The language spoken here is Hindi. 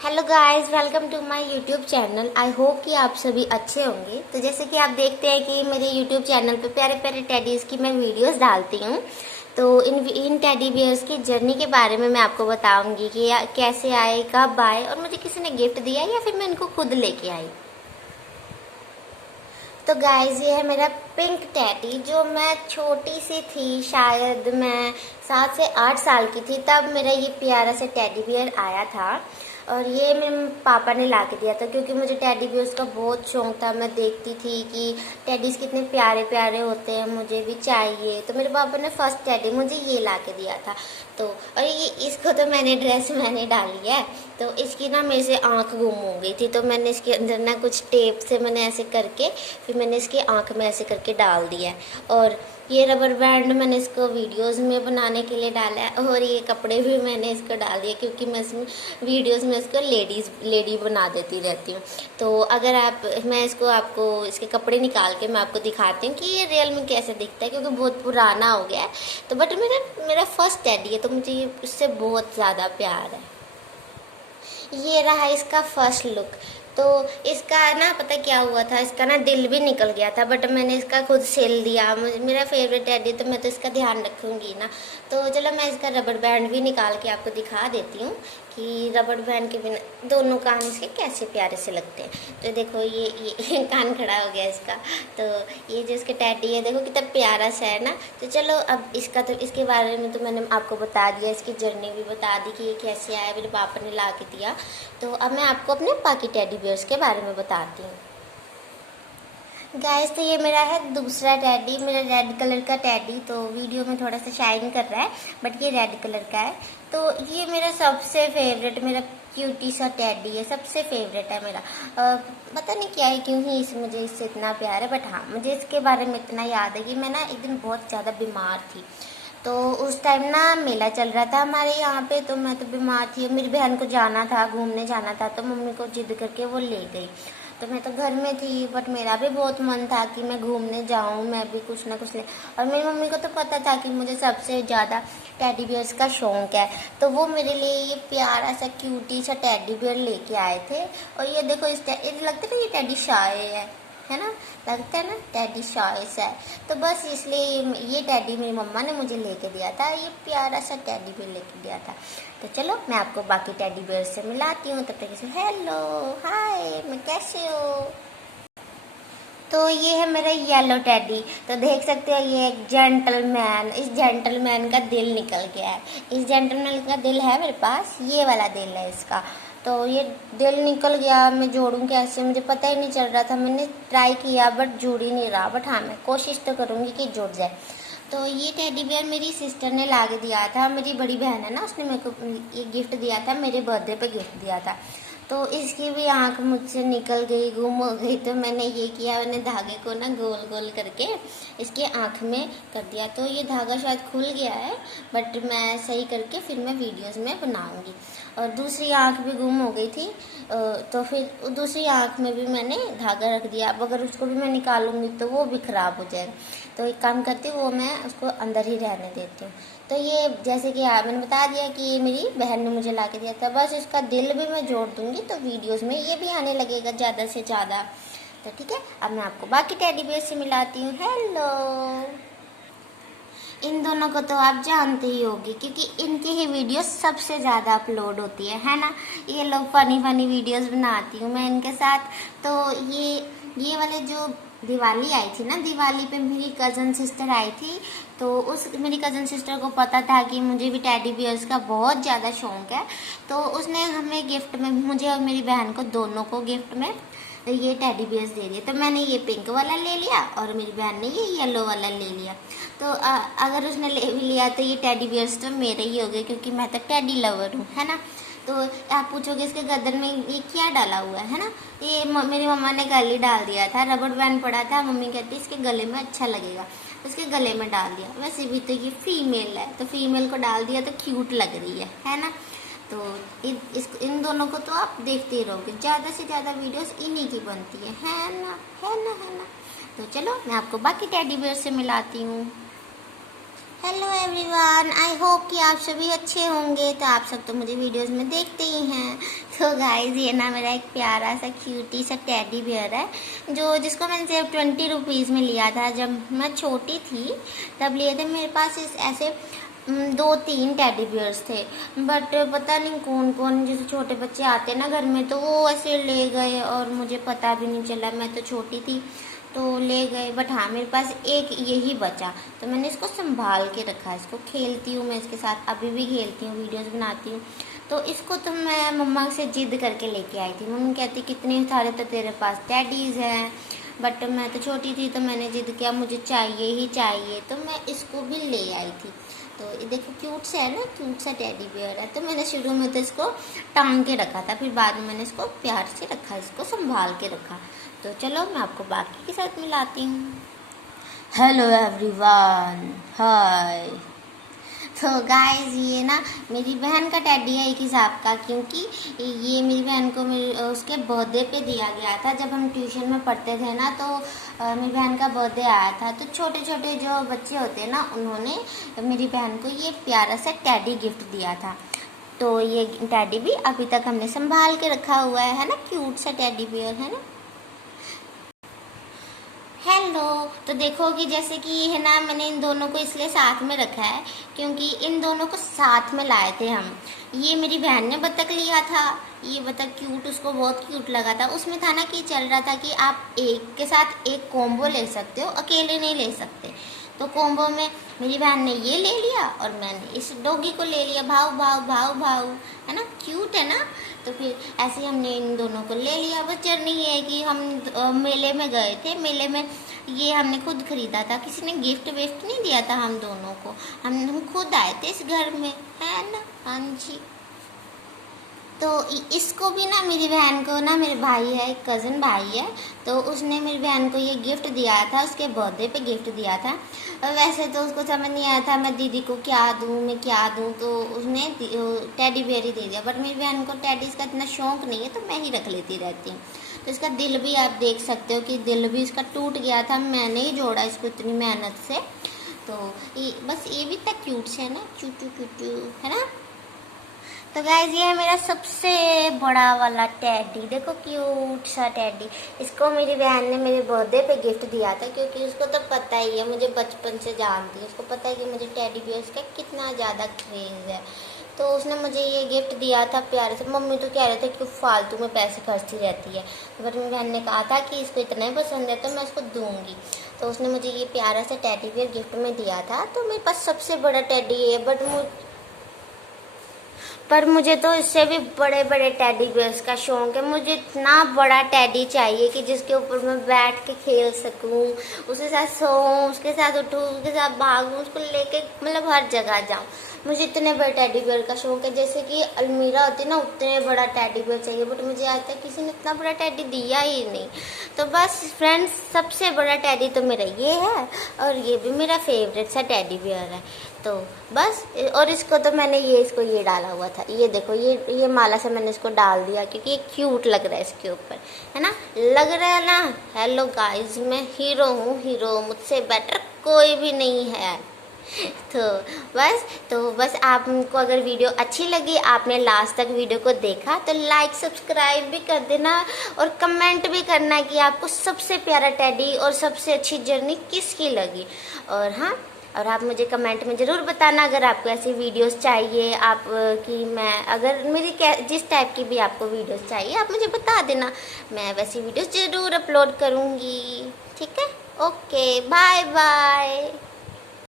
Hello guys, welcome to my YouTube channel. I hope कि आप सभी अच्छे होंगे। तो जैसे कि आप देखते हैं कि मेरे यूट्यूब चैनल पे प्यारे प्यारे टेडीज की मैं वीडियोस डालती हूँ। तो इन टेडी बियर्स की जर्नी के बारे में मैं आपको बताऊंगी कि कैसे आए, कब आए और मुझे किसी ने गिफ्ट दिया या फिर मैं इनको खुद लेके आई। तो गाइस, ये है मेरा पिंक टैडी। जो मैं छोटी सी थी, शायद मैं 7 से 8 साल की थी, तब मेरा ये प्यारा सा टेडी बियर आया था। और ये मेरे पापा ने ला के दिया था क्योंकि मुझे टेडी बियर्स का बहुत शौक था। मैं देखती थी कि टेडीज कितने प्यारे प्यारे होते हैं, मुझे भी चाहिए। तो मेरे पापा ने फर्स्ट टेडी मुझे ये ला के दिया था। तो और ये इसको तो मैंने डाली है। तो इसकी ना मेरे से आंख गुम हो गई थी, तो मैंने इसके अंदर ना कुछ टेप से मैंने ऐसे करके फिर मैंने इसकी आंख में ऐसे करके डाल दिया है। और ये रबर बैंड मैंने इसको वीडियोस में बनाने के लिए डाला है। और ये कपड़े भी मैंने इसको डाल दिए क्योंकि मैं इसमें वीडियोस में इसको लेडी बना देती रहती हूँ। तो अगर मैं इसको आपको इसके कपड़े निकाल के मैं आपको दिखाती हूँ कि ये रियल में कैसे दिखता है, क्योंकि बहुत पुराना हो गया है। तो बट मेरा फर्स्ट टेडी है, तो मुझे इससे बहुत ज़्यादा प्यार है। ये रहा इसका फर्स्ट लुक। तो इसका ना पता क्या हुआ था, इसका ना दिल भी निकल गया था, बट मैंने इसका खुद सिल दिया। मेरा फेवरेट टेडी, तो मैं तो इसका ध्यान रखूंगी ना। तो चलो मैं इसका रबर बैंड भी निकाल के आपको दिखा देती हूँ कि रबर बैंड के बिना दोनों कान इसके कैसे प्यारे से लगते हैं। तो देखो ये कान खड़ा हो गया इसका। तो ये जो इसके टैडी है, देखो कितना प्यारा सा है ना। तो चलो अब इसके बारे में तो मैंने आपको बता दिया, इसकी जर्नी भी बता दी कि ये कैसे आया, मेरे पापा ने ला के दिया। तो अब मैं आपको अपने बाकी टेडी बियर्स के बारे में बताती हूँ। गाइस, तो ये मेरा है दूसरा टैडी, मेरा रेड कलर का टैडी। तो वीडियो में थोड़ा सा शाइन कर रहा है, बट ये रेड कलर का है। तो ये मेरा सबसे फेवरेट, मेरा क्यूटी सा टैडी है, सबसे फेवरेट है मेरा। पता नहीं क्या है, क्यों ही मुझे इससे इतना प्यार है। बट हाँ, मुझे इसके बारे में इतना याद है कि मैं ना एक दिन बहुत ज़्यादा बीमार थी। तो उस टाइम ना मेला चल रहा था हमारे यहाँ पे, तो मैं तो बीमार थी। मेरी बहन को जाना था, घूमने जाना था, तो मम्मी को जिद करके वो ले गई। तो मैं तो घर में थी, बट मेरा भी बहुत मन था कि मैं घूमने जाऊं, मैं भी कुछ ना कुछ ले। और मेरी मम्मी को तो पता था कि मुझे सबसे ज़्यादा टेडी बियर्स का शौक है। तो वो मेरे लिए ये प्यारा सा क्यूटी सा टेडी बियर लेके आए थे। और ये देखो, लगता है ना ये टेडी शाय है ना, लगता है ना टेडी शॉयस है। तो बस इसलिए ये टेडी मेरी मम्मा ने मुझे लेके दिया था, ये प्यारा सा टेडी बियर लेके दिया था। तो चलो मैं आपको बाकी टेडी बियर से मिलाती हूँ। तब तक इसे हेलो हाय, मैं कैसे हो। तो ये है मेरा येलो टेडी। तो देख सकते हो ये एक जेंटलमैन, इस जेंटलमैन का दिल निकल गया है। इस जेंटलमैन का दिल है मेरे पास, ये वाला दिल है इसका। तो ये दिल निकल गया, मैं जोड़ूं कैसे, मुझे पता ही नहीं चल रहा था। मैंने ट्राई किया बट जुड़ ही नहीं रहा। बट हाँ, मैं कोशिश तो करूंगी कि जुड़ जाए। तो ये टेडी बियर मेरी सिस्टर ने ला के दिया था। मेरी बड़ी बहन है ना, उसने मेरे को ये गिफ्ट दिया था, मेरे बर्थडे पे गिफ्ट दिया था। तो इसकी भी आंख मुझसे निकल गई, गुम हो गई। तो मैंने ये किया, मैंने धागे को ना गोल गोल करके इसके आंख में कर दिया। तो ये धागा शायद खुल गया है, बट मैं सही करके फिर मैं वीडियोस में बनाऊंगी। और दूसरी आंख भी गुम हो गई थी, तो फिर दूसरी आंख में भी मैंने धागा रख दिया। अब अगर उसको भी मैं निकालूंगी तो वो भी खराब हो जाएगा। तो एक काम करती हूँ, वो मैं उसको अंदर ही रहने देती हूँ। तो ये जैसे कि मैंने बता दिया कि ये मेरी बहन ने मुझे ला के दिया था। बस इसका दिल भी मैं जोड़ दूंगी तो वीडियोस में ये भी आने लगेगा ज़्यादा से ज़्यादा। तो ठीक है, अब मैं आपको बाकी टेडी बियर से मिलाती हूँ। हेलो, इन दोनों को तो आप जानते ही होंगे क्योंकि इनकी ही वीडियो सबसे ज़्यादा अपलोड होती है ना। ये लोग फनी फनी वीडियोस बनाती हूँ मैं इनके साथ। तो ये वाले जो दिवाली आई थी ना, दिवाली पे मेरी कज़न सिस्टर आई थी। तो मेरी कज़न सिस्टर को पता था कि मुझे भी टेडी बियर्स का बहुत ज़्यादा शौक है। तो उसने हमें गिफ्ट में, मुझे और मेरी बहन को दोनों को गिफ्ट में ये टेडी बियर्स दे दिए। तो मैंने ये पिंक वाला ले लिया और मेरी बहन ने ये येलो वाला ले लिया। तो अगर उसने ले भी लिया तो ये टेडी बियर्स तो मेरे ही हो गए क्योंकि मैं तो टेडी लवर हूँ, है ना। तो आप पूछोगे इसके गर्दन में ये क्या डाला हुआ है ना। ये मेरी मम्मा ने कल ही डाल दिया था, रबड़ बैंड पड़ा था, मम्मी कहती इसके गले में अच्छा लगेगा, उसके गले में डाल दिया। वैसे भी तो ये फीमेल है, तो फीमेल को डाल दिया तो क्यूट लग रही है ना। तो इन दोनों को तो आप देखते ही रहोगे, ज़्यादा से ज़्यादा वीडियोस इन्हीं की बनती है ना, है ना। तो चलो मैं आपको बाकी टेडी बियर से मिलाती हूँ। हेलो एवरीवन, आई होप कि आप सभी अच्छे होंगे। तो आप सब तो मुझे वीडियोस में देखते ही हैं। तो गाइज ये ना मेरा एक प्यारा सा क्यूटी सा टेडी बियर है जिसको मैंने सिर्फ 20 रुपीज़ में लिया था। जब मैं छोटी थी तब लिए थे। मेरे पास ऐसे 2-3 टेडी बियर्स थे, बट पता नहीं कौन कौन जैसे छोटे बच्चे आते ना घर में, तो वो ऐसे ले गए और मुझे पता भी नहीं चला। मैं तो छोटी थी तो ले गए। बट हाँ, मेरे पास एक यही बचा तो मैंने इसको संभाल के रखा। इसको खेलती हूँ मैं इसके साथ, अभी भी खेलती हूँ, वीडियोस बनाती हूँ। तो इसको तो मैं मम्मा से जिद करके लेके आई थी। मम्मी कहती कितने सारे तो तेरे पास टेडीज़ हैं, बट मैं तो छोटी थी तो मैंने जिद किया, मुझे चाहिए ही चाहिए, तो मैं इसको भी ले आई थी। तो ये देखो क्यूट सा है ना, क्यूट सा टेडी बियर है। तो मैंने शुरू में तो इसको टांग के रखा था, फिर बाद में मैंने इसको प्यार से रखा, इसको संभाल के रखा। तो चलो मैं आपको बाकी के साथ मिलाती हूँ। हेलो एवरीवन, हाय। तो गाइस ये ना मेरी बहन का टेडी है एक हिसाब का, क्योंकि ये मेरी बहन को उसके बर्थडे पे दिया गया था। जब हम ट्यूशन में पढ़ते थे ना, तो मेरी बहन का बर्थडे आया था। तो छोटे छोटे जो बच्चे होते हैं ना, उन्होंने मेरी बहन को ये प्यारा सा टेडी गिफ्ट दिया था। तो ये टेडी भी अभी तक हमने संभाल के रखा हुआ है ना, क्यूट सा टेडी बियर है ना। हेलो, तो देखो कि जैसे कि है ना, मैंने इन दोनों को इसलिए साथ में रखा है क्योंकि इन दोनों को साथ में लाए थे हम। ये मेरी बहन ने बतख लिया था, ये बतख क्यूट, उसको बहुत क्यूट लगा था। उसमें था ना कि चल रहा था कि आप एक के साथ एक कॉम्बो ले सकते हो, अकेले नहीं ले सकते। तो कॉम्बो में मेरी बहन ने ये ले लिया और मैंने इस डॉगी को ले लिया। भाव भाव भाव भाव, है ना, क्यूट है ना। तो फिर ऐसे ही हमने इन दोनों को ले लिया। बस जर्नी ये है कि हम मेले में गए थे। मेले में ये हमने खुद खरीदा था, किसी ने गिफ्ट विफ्ट नहीं दिया था हम दोनों को। हम खुद आए थे इस घर में, है ना। हाँ जी। तो इसको भी ना, मेरी बहन को ना, मेरे भाई है, एक कज़न भाई है, तो उसने मेरी बहन को ये गिफ्ट दिया था, उसके बर्थडे पे गिफ्ट दिया था। और वैसे तो उसको समझ नहीं आया था मैं दीदी को क्या दूँ, मैं क्या दूँ, तो उसने टेडी बियर ही दे दिया। बट मेरी बहन को टेडीज़ का इतना शौक नहीं है, तो मैं ही रख लेती रहती हूँ। तो इसका दिल भी आप देख सकते हो कि दिल भी इसका टूट गया था, मैंने ही जोड़ा इसको इतनी मेहनत से। तो बस ये भी तक क्यूट से है ना, चूटू चूटू, है ना। तो गाइज ये है मेरा सबसे बड़ा वाला टेडी। देखो क्यूट सा टेडी। इसको मेरी बहन ने मेरे बर्थडे पे गिफ्ट दिया था, क्योंकि उसको तो पता ही है, मुझे बचपन से जानती है, उसको पता है कि मुझे टेडी बियर्स का कितना ज़्यादा क्रेज़ है। तो उसने मुझे ये गिफ्ट दिया था प्यारे से। मम्मी तो कह रहे थे कि फालतू में पैसे खर्चती रहती है, बट मेरी बहन ने कहा था कि इसको इतना ही पसंद है तो मैं इसको दूंगी। तो उसने मुझे ये प्यारा सा टेडी बियर गिफ्ट में दिया था। तो मेरे पास सबसे बड़ा टेडी है, पर मुझे तो इससे भी बड़े बड़े टेडी बियर्स का शौक है। मुझे इतना बड़ा टेडी चाहिए कि जिसके ऊपर मैं बैठ के खेल सकूं, उसके साथ सोऊं, उसके साथ उठूं, उसके साथ भागूं, उसको लेके मतलब हर जगह जाऊं। मुझे इतने बड़े टेडी बियर का शौक है, जैसे कि अलमीरा होती है ना, उतने बड़ा टेडी बियर चाहिए। बट मुझे आज तक किसी ने इतना बड़ा टेडी दिया ही नहीं। तो बस फ्रेंड्स, सबसे बड़ा टेडी तो मेरा ये है, और ये भी मेरा फेवरेट सा टेडी बियर है। तो बस, और इसको तो मैंने इसको ये डाला हुआ था। ये देखो, ये माला से मैंने इसको डाल दिया क्योंकि ये क्यूट लग रहा है इसके ऊपर, है ना, लग रहा है ना। हेलो गाइस, मैं हीरो हूँ, हीरो, मुझसे बेटर कोई भी नहीं है। तो बस आपको अगर वीडियो अच्छी लगी, आपने लास्ट तक वीडियो को देखा, तो लाइक सब्सक्राइब भी कर देना और कमेंट भी करना कि आपको सबसे प्यारा टेडी और सबसे अच्छी जर्नी किसकी लगी। और हाँ, और आप मुझे कमेंट में ज़रूर बताना अगर आपको ऐसी वीडियोस चाहिए, आप कि मैं अगर मेरी जिस टाइप की भी आपको वीडियोस चाहिए आप मुझे बता देना, मैं वैसी वीडियोस ज़रूर अपलोड करूँगी। ठीक है, ओके, बाय बाय।